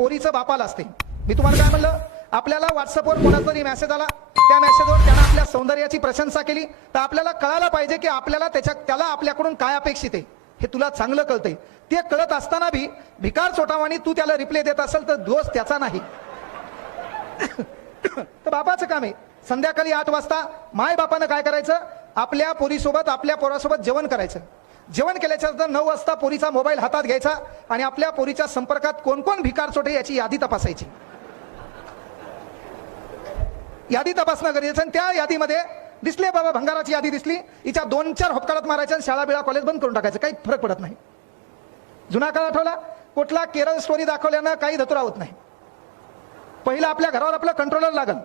पोरीचं बापाला असते. मी तुम्हाला काय म्हणलं, आपल्याला व्हॉट्सअपवर कोणाचा तरी मेसेज आला, त्या मेसेजवर त्यानं आपल्या सौंदर्याची प्रशंसा केली, तर आपल्याला कळायला पाहिजे की आपल्याला त्याला आपल्याकडून काय अपेक्षित आहे हे तुला चांगलं कळतंय. ते कळत असताना बी भिकार चोटावानी तू त्याला रिप्लाय देत असेल तर दोष त्याचा नाही. तर बापाचं काम आहे संध्याकाळी 8 वाजता माय बापानं काय करायचं, आपल्या पोरीसोबत आपल्या पोरासोबत जेवण करायचं. जेवण केल्याच्या नंतर 9 वाजता पोरीचा मोबाईल हातात घ्यायचा आणि आपल्या पोरीच्या संपर्कात कोण कोण भिकार चोटे याची यादी तपासायची. यादी तपासणं गरजेचं. आणि त्या यादीमध्ये दिसले बाबा भंगाराची यादी दिसली, हिच्या 2-4 होपकाळात मारायच्या, शाळा बिळा कॉलेज बंद करून टाकायचं, काही फरक पडत नाही. जुना काळ आठवला, कुठला केरळ स्टोरी दाखवल्यानं काही धतुरा होत नाही. पहिलं आपल्या घरावर आपलं कंट्रोलर लागल.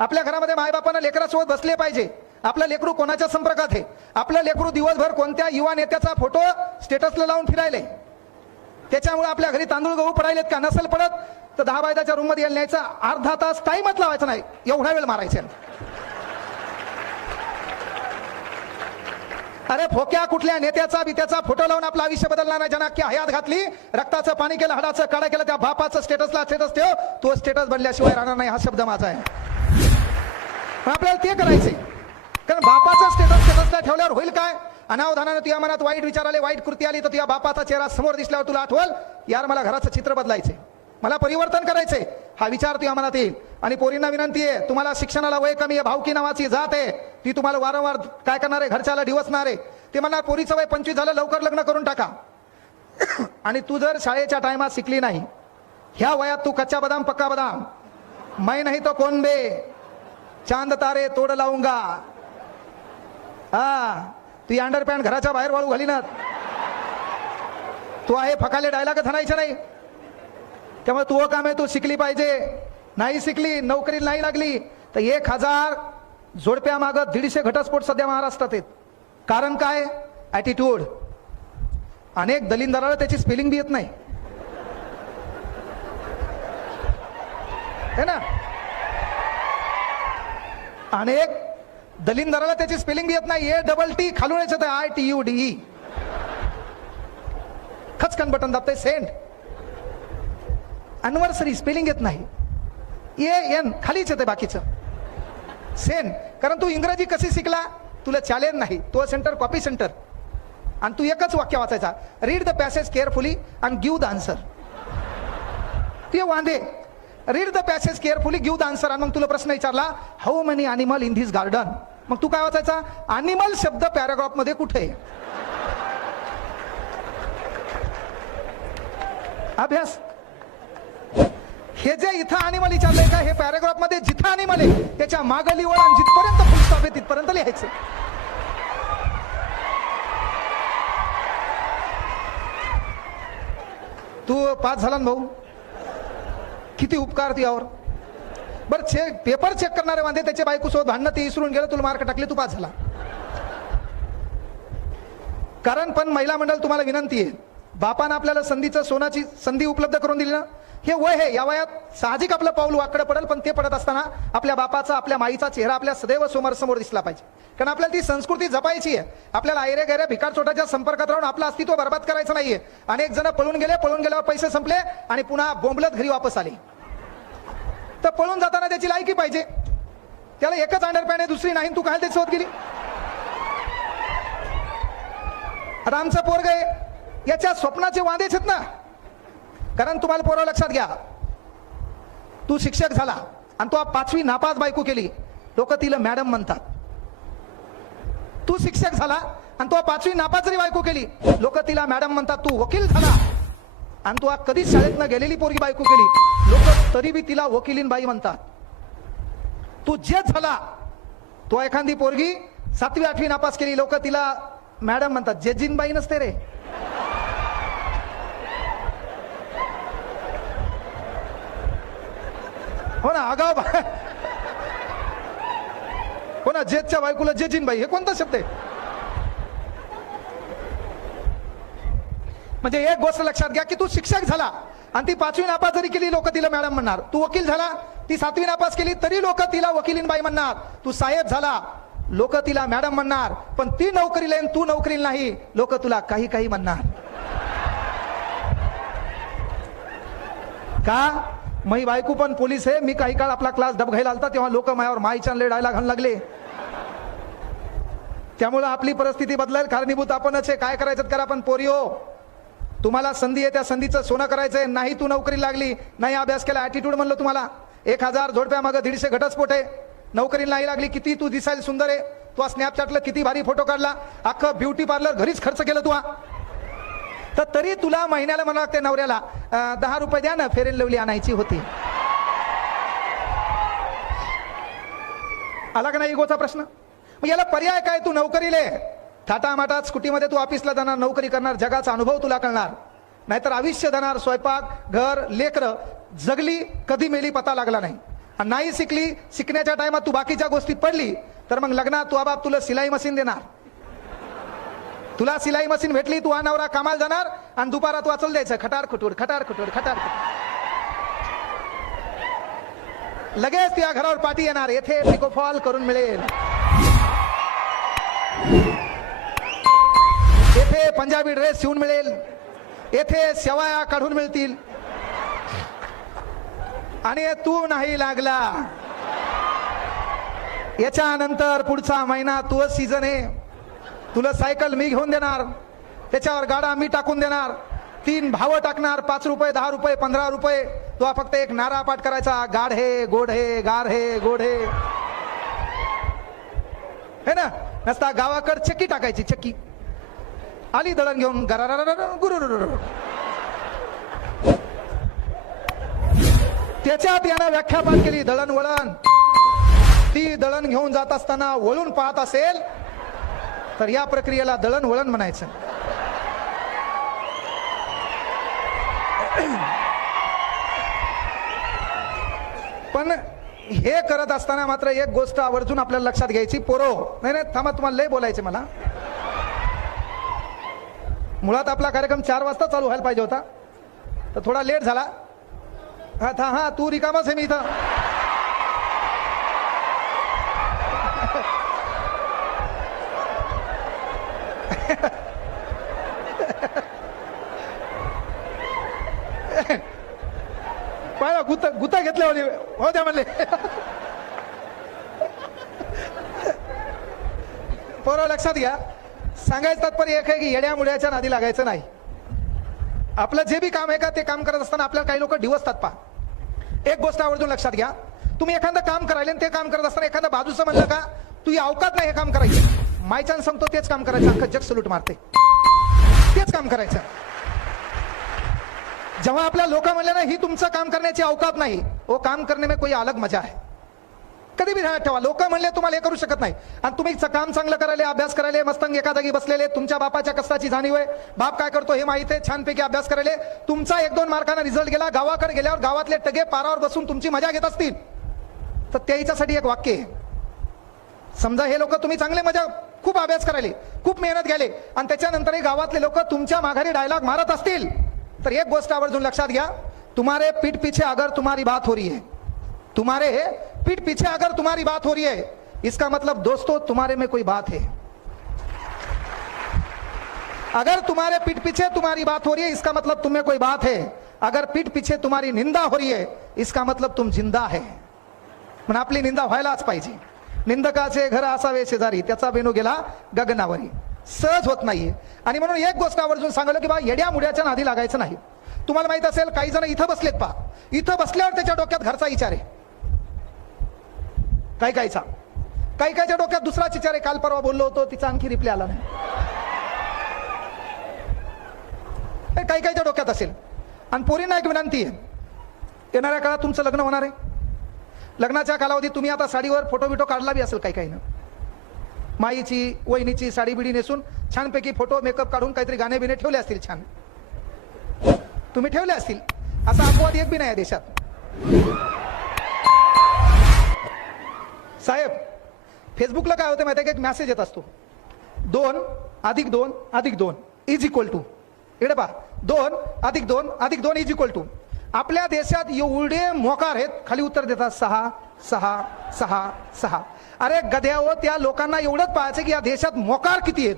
आपल्या घरामध्ये मायबापानं लेकरासोबत बसले पाहिजे. आपलं लेकरू कोणाच्या संपर्कात आहे, आपलं लेकरू दिवसभर कोणत्या युवा नेत्याचा फोटो स्टेटसला लावून फिरायले, त्याच्यामुळे आपल्या घरी तांदूळ गहू पडायलेत का, नसेल पडत तर 10 बायदाच्या रूम मध्ये न्यायचा, अर्धा तास टाइमच लावायचा नाही, एवढा वेळ मारायचा. अरे फोक्या कुठल्या नेत्याचा बित्याचा फोटो लावून आपलं आयुष्य बदलणार नाही. ज्यांना अख्ख्या हयात घातली, रक्ताचं पाणी केलं, हाडाचं काळा केलं, त्या बापाचं स्टेटस ठेव, तो स्टेटस बनल्याशिवाय राहणार नाही, हा शब्द माझा आहे. पण आपल्याला ते करायचंय, कारण बापाचं स्टेटसला ठेवल्यावर होईल काय, अनावधानानं तुझ्या मनात वाईट विचार आले, वाईट कृती आली, तर तुझ्या बापाचा चेहरा समोर दिसल्यावर तुला आठवल, यार मला घराचं चित्र बदलायचंय, मला परिवर्तन करायचंय, हा विचार तुझ्या मनात येईल. आणि पोरींना विनंती आहे, तुम्हाला शिक्षणाला वय कमी आहे, भावकी नावाची जात आहे, ती तुम्हाला वारंवार काय करणार आहे, घरच्याला डिवसणार आहे. ते म्हणणार पोरीचं वय 25 झालं, लवकर लग्न करून टाका. आणि तू जर शाळेच्या टायमात शिकली नाही, ह्या वयात तू कच्चा बदाम पक्का बदाम, मैं नाही तो कोण बे, चांद तारे तोड लावूंगा, हा तू अंडरपॅन्ट घराच्या बाहेर वाळू घालीनात, तू आहे फकाले डायलॉग म्हणायचं नाही. त्यामुळे तू काम आहे, तू शिकली पाहिजे. नाही शिकली, नोकरी नाही लागली तर 1000 जोडप्या मागं 150 घटस्फोट सध्या महाराष्ट्रात आहेत. कारण काय, ॲटिट्यूड. अनेक दलिंदराला त्याची स्पेलिंग बी येत नाही है ना, अनेक दलिंदराला त्याची स्पेलिंग बी येत नाही. ATT खालून यायचं ITUDE, खचकन बटन दाबते, सेंड. अनवर्सरी स्पेलिंग येत नाही, AN खालीच येते बाकीचं, सेंड. कारण तू इंग्रजी कशी शिकला, तुला चॅलेंज नाही, तो सेंटर कॉपी सेंटर, आणि तू एकच वाक्य वाचायचा, read the passage carefully and give the answer. ते वांदे, read the passage carefully give the answer. आणि मग तुला प्रश्न विचारला, how many animal in this garden, मग तू काय वाचायचा, अॅनिमल शब्द पॅराग्राफ मध्ये कुठे आहे. अभ्यास. हे जे इथं अॅनिमल विचारलंय का, हे पॅराग्राफ मध्ये जिथं अॅनिमल आहे त्याच्या मागं लिवळ, आणि जिथपर्यंत फुल स्टॉप आहे तिथपर्यंत लिहायचं. तू पास झाला ना भाऊ, किती उपकार तुझ्यावर. बरं पेपर चेक करणारे वांदे, त्याच्या बायकोसोबत भांडणं, ते विसरून गेलं, तुला मार्क टाकले, तू पास झाला. कारण पण महिला मंडळ तुम्हाला विनंती आहे, बापानं आपल्याला संधीचं सोनाची संधी उपलब्ध करून दिली ना, हे वय आहे, या वयात साहजिक आपलं पाऊल वाकडं पडेल, पण ते पडत असताना आपल्या बापाचा आपल्या माईचा चेहरा आपल्या सदैव समोर दिसला पाहिजे. कारण आपल्याला ती संस्कृती जपायची आहे. आपल्याला आयरे गैरे भिकार चोटाच्या संपर्कात राहून आपलं अस्तित्व बर्बाद करायचं नाहीये. अनेक जण पळून गेल्यावर पैसे संपले आणि पुन्हा बोंबलत घरी वापस आले. तर पळून जाताना त्याची लायकी पाहिजे. त्याला एकच अंडरपॅन्ट आहे, दुसरी नाही, तू काय त्याच्यासोबत गेली. आता आमचं पोरग आहे, याच्या स्वप्नाचे वांदेच आहेत ना. कारण तुम्हाला पोरं लक्षात घ्या, तू शिक्षक झाला आणि तू 5वी नापास बायको केली, लोक तिला मॅडम म्हणतात. तू शिक्षक झाला आणि तू 5वी नापास जरी बायको केली, लोक तिला मॅडम म्हणतात. तू वकील झाला आणि तू कधीच शाळेत न गेलेली पोरगी बायको केली, लोक तरी बी तिला वकिलीन बाई म्हणतात. तू जज झाला, तो एखादी पोरगी 7वी 8वी नापास केली, लोक तिला मॅडम म्हणतात. जजीन बाई नसते रे. हो ना, आगाव. हो ना, जेजच्या बायकोला जेजीन बाई, हे कोणता शब्द आहे. म्हणजे एक गोष्ट लक्षात घ्या की तू शिक्षक झाला आणि ती 5वी नापास जरी केली, लोक तिला मॅडम म्हणणार. तू वकील झाला, ती 7वी नापास केली तरी लोक तिला वकिलीन बाई म्हणणार. तू साहेब झाला, लोक तिला मॅडम म्हणणार. पण ती नोकरीला आहे, तू नोकरीला नाही, लोक तुला काही म्हणणार. का मी बायको पण पोलीस आहे. मी काही काळ आपला क्लास डब घ्यायला आलता तेव्हा लोक माझ्यावर माईच्या लढायला घालू लागले. त्यामुळे आपली परिस्थिती बदलायला कारणीभूत आपणच आहे. काय करायचं करा. पण पोरिओ, तुम्हाला संधी आहे, त्या संधीचं सोनं करायचंय. नाही तू नोकरी लागली, नाही अभ्यास केला, ऍटिट्यूड म्हणलं तुम्हाला 1000 जोडप्या मागे 150 घटस्फोट आहे. नोकरीला नाही लागली, किती तू दिसायला सुंदर आहे. तू स्नॅपचॅटला किती भारी फोटो काढला, अख्खं ब्युटी पार्लर घरीच खर्च केलं तू. तर तरी तुला महिन्याला म्हणा लागते नवऱ्याला 10 रुपये द्या ना, फेअर अँड लवली आणायची होती. आला का नाही इगोचा प्रश्न? मग याला पर्याय काय? तू नोकरीले थाटामाटात स्कूटीमध्ये तू ऑफिसला जाणार, नोकरी करणार, जगाचा अनुभव तुला कळणार. नाहीतर आयुष्य जाणार स्वयंपाक घर लेकर, जगली कधी मेली पता लागला नाही. आणि नाही शिकली, शिकण्याच्या टायमात तू बाकीच्या गोष्टीत पडली तर मग लग्नात तू बाप तुला सिलाई मशीन देणार. तुला सिलाई मशीन भेटली, तू अनावरा कामाला जाणार आणि दुपारात तू वाचल द्यायचं खटार खुटूर खटार खुटूर खटार खुटूर. लगेच त्या घरावर पाठी येणार, येथे पिकोफॉल करून मिळेल, येथे पंजाबी ड्रेस शिवून मिळेल, येथे शेवाया काढून मिळतील. आणि तू नाही लागला. याच्यानंतर पुढचा महिना तू सीझन आहे. तुला सायकल मी घेऊन देणार, त्याच्यावर गाडा मी टाकून देणार, 3 भाव टाकणार, 5 रुपये 10 रुपये 15 रुपये. तो फक्त एक नारा पाठ करायचा, गाढ हे गोड हे गार हे गोड हे ना. नसता गावाकड चक्की टाकायची, चक्की आली दळण घेऊन गुरु. त्याच्यात यानं व्याख्या पाठ केली दळण वळण. ती दळण घेऊन जात असताना वळून पाहत असेल तर या प्रक्रियेला दळण वळण म्हणायचं. पण हे करत असताना मात्र एक गोष्ट आवर्जून आपल्याला लक्षात घ्यायची. पोरो, नाही थांबा, तुम्हाला लय बोलायचे मला. मुळात आपला कार्यक्रम 4 वाजता चालू व्हायला पाहिजे होता, तर थोडा लेट झाला. हा तू रिकामाच आहे, मी इथं. पाहिला गुत्ता घेतले होते, हो द्या म्हणले. पोरं लक्षात घ्या, सांगायचं तात्पर्य एक आहे की येड्या मुड्याच्या नादी लागायचं नाही. आपलं जे बी काम आहे का ते काम करत असताना आपल्याला काही लोक डिवसतात. पहा, एक गोष्ट आवर्जून लक्षात घ्या. तुम्ही एखादं काम करायला ते काम करत असताना एखादं बाजूचं म्हणलं का तू या अवकात नाही हे काम करायचं, मायचान सांगतो तेच काम करायचं, अख्खं जग सलूट मारते, तेच काम करायचं. जेव्हा आपल्या लोक म्हणले ना ही तुमचं काम करण्याची अवकात नाही, वो काम करने में कोई अलग मजा आहे. कधी बी ध्यानात ठेवा, लोक म्हणले तुम्हाला हे करू शकत नाही. आणि तुम्ही काम चांगलं करायला, अभ्यास करायला, मस्तंग एका जागी बसलेले, तुमच्या बापाच्या कष्टाची जाणीव आहे, बाप काय करतो हे माहिती आहे, छानपैकी अभ्यास करायला, तुमचा 1-2 मार्कांना रिझल्ट गेला, गावाकडे गेल्यावर गावातले टगे पारावर बसून तुमची मजा घेत असतील तर त्याच्यासाठी एक वाक्य आहे. समजा हे लोक तुम्ही चांगले मजा, खूप अभ्यास करायले, खूप मेहनत घ्यायले आणि त्याच्यानंतरही गावातले लोक तुमच्या माघारी डायलॉग मारत असतील तर एक गोष्ट आवर्जून लक्षात घ्या. तुम्हारे पीठ पीछे अगर तुम्हारी बात हो रही है, तुम्हारे पीठ पीछे अगर तुम्हारी बात हो रही है, इसका मतलब दोस्तों तुम्हारे में कोई बात है. अगर तुम्हारे पीठ पीछे तुम्हारी बात हो रही है, इसका मतलब तुम में कोई बात है. अगर पीठ पीछे तुम्हारी निंदा हो रही है, इसका मतलब तुम जिंदा है. म्हणून आपली निंदा व्हायलाच पाहिजे. निंदकाचे घर असावे शेजारी, त्याचा बेनू गेला गगनावरी. सहज होत नाहीये. आणि म्हणून एक गोष्ट आवर्जून सांगितलं की बा येड्या मुड्याच्या नादी लागायचं नाही. तुम्हाला माहित असेल काही जण इथं बसलेत, पा इथं बसल्यावर त्याच्या डोक्यात घरचा विचार आहे, काही काहीच्या डोक्यात दुसराच विचार आहे. काल परवा बोललो होतो, तिचा आणखी रिप्लाय आला नाही. काही काहीच्या डोक्यात असेल. आणि पोरींना एक विनंती आहे, येणाऱ्या काळात तुमचं लग्न होणार आहे. लग्नाच्या कालावधीत तुम्ही आता साडीवर फोटो बिटो काढला बी असेल, काही ना माईची वहिनीची साडी बिडी नेसून छानपैकी फोटो मेकअप काढून काहीतरी गाणे बिणे ठेवले असतील, छान तुम्ही ठेवले असतील. असा अपवाद एक बी नाही देशात. साहेब, फेसबुकला काय होतं माहिती आहे का, एक मेसेज येत असतो, 2+2+2 = इकडे पहा, 2+2+2 = आपल्या देशात एवढे मोकार आहेत, खाली उत्तर देतात 6 6 6 6. अरे गध्याओ, त्या लोकांना एवढंच पाहायचं की या देशात मोकार किती आहेत.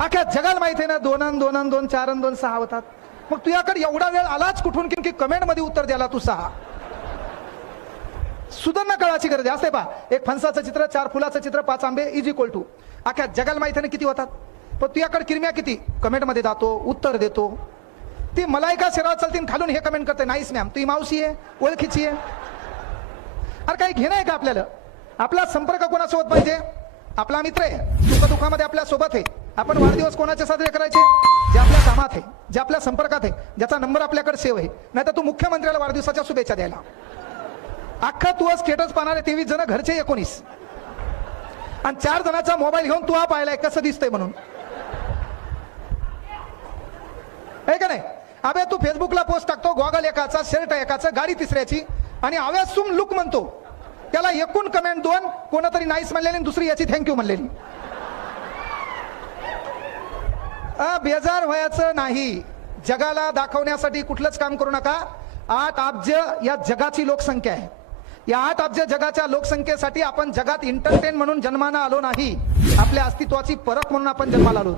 अख्ख्या जगाला माहिती आहे ना, 2 आणि 2 आणि 2 4 आणि 2 6 होतात. मग तुझ्याकडे एवढा वेळ आलाच कुठून की कमेंट मध्ये उत्तर द्यायला तू 6. सुधारणा काळाची गरज आहे. असते पा एक फणसाचं चित्र, 4 फुलाचं चित्र, 5 आंबे इज इक्वल टू. अख्या जगाला माहिती आहे किती होतात, पण तुझ्याकडे किरम्या किती. कमेंट मध्ये जातो, उत्तर देतो. ती मलायका शिराव चालतील खालून हे कमेंट करते, नाहीस मॅम तुझी मावशी आहे, ओळखीची आहे. अरे काही घेणं आहे का आपल्याला. आपला संपर्क कोणासोबत पाहिजे, आपला मित्र आहे, सुख दुःखामध्ये आपल्या सोबत आहे. आपण वाढदिवस कोणाचे साजरे करायचे, जे आपल्या कामात आहे, जे आपल्या संपर्कात आहे, ज्याचा नंबर आपल्याकडे सेव्ह आहे. नाही तर तू मुख्यमंत्र्याला वाढदिवसाच्या शुभेच्छा द्यायला. अख्खा तू स्टेटस पाहणारे 23 जण, घरचे 19, आणि 4 जणांचा मोबाईल घेऊन तू हा पाहिलाय कसं दिसतंय म्हणून, आहे का नाही. अबे तू फेसबुकला पोस्ट टाकतो, गॉगल एकाचा, शर्ट एकाचा, गाडी तिसऱ्याची, आणि आव्यासूम लुक म्हणतो. त्याला एकूण कमेंट 2, कोणतरी नाईस म्हणलेली, दुसरी याची थँक्यू म्हणलेली. बेजार व्हायचं नाही. जगाला दाखवण्यासाठी कुठलंच काम करू नका. 8 अब्ज या जगाची लोकसंख्या आहे. या 8 अब्ज जगाच्या लोकसंख्येसाठी आपण जगात एंटरटेन म्हणून जन्माला आलो नाही, आपल्या अस्तित्वाची परख म्हणून आपण जन्माला आलो.